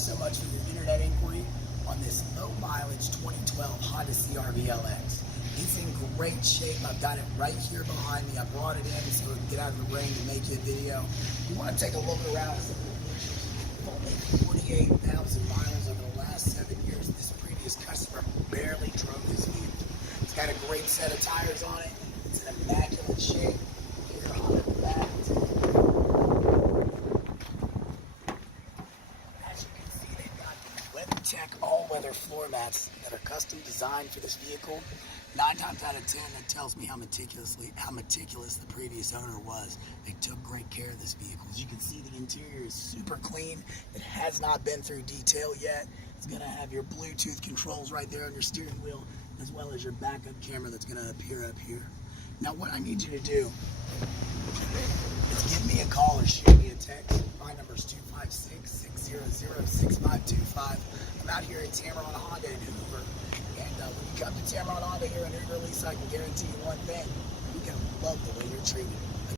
so much for your internet inquiry on this low mileage 2012 Honda CR-V LX. It's in great shape. I've got it right here behind me. I brought it in so we can get out of the rain to make you a video. You want to take a look around at some of the features. We've only 48,000 miles over the last 7 years. This previous customer barely drove this vehicle. It's got a great set of tires on it. It's in immaculate shape. Here on the back. As you can see, they've got WeatherTech all-weather floor mats that are custom designed for this vehicle. 9 times out of 10, that tells me how meticulous the previous owner was. They took great care of this vehicle. As you can see, the interior is super clean. It has not been through detail yet. It's going to have your Bluetooth controls right there on your steering wheel, as well as your backup camera that's going to appear up here. Now, what I need you to do is give me a call or shoot me a text. My number is 256-600-6525. I'm out here at Tameron Honda in Hoover. And when you come to Tameron Honda here in Hoover, at least I can guarantee you one thing. You're going to love the way you're treated.